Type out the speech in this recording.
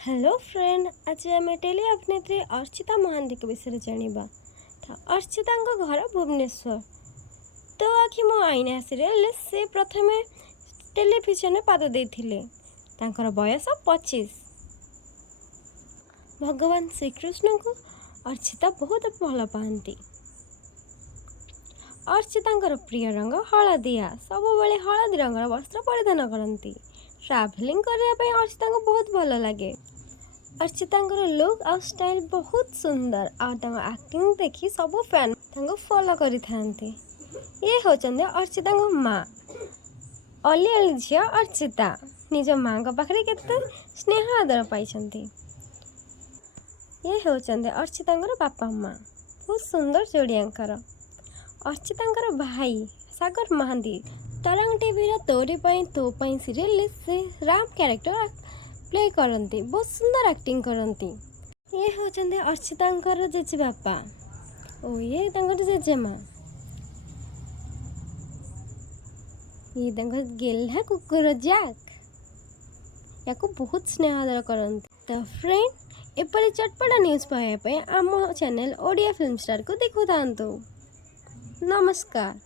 Hello friend, आज आम tele अभिनेत्री अर्चिता महांती के विषय जाना। तो अर्चिता घर भुवनेश्वर। तो आखि मो आईना सीरियल से प्रथम टेलीविजन में पाद देते। बयस 25। भगवान श्रीकृष्ण को अर्चिता बहुत भल पाती। अर्चिता प्रिय रंग हलदिया, सब बेले हलदी रंगर वस्त्र परिधान करती। ट्राभेलिंग करने अर्चिता को बहुत भल लगे। अर्चिता लुक आ स्टाइल बहुत सुंदर। एक्टिंग देखी सब फैन फॉलो करी थांती। ये होचंदे अर्चिता माँ अली अली झी अर्चिता निज माँ पाखे केते स्नेह आदर पाई। ये होचंदे अर्चिता बापा माँ, बहुत सुंदर जोड़ियांकर। अर्चिता भाई सागर महांती तरंग टीवी तोरी तो सीरियल से राम कैरेक्टर प्ले करती, बहुत सुंदर एक्टिंग करती। ये होचंदे अर्चिता जेजे बापा और ये जेजेमा। ये गेल्हा कुकुर जैक या बहुत स्नेह आदर करती। तो फ्रेंड, एपरी चटपटा न्यूज पाइबा आम चैनल ओडिया फिल्म स्टार को देखु था। नमस्कार।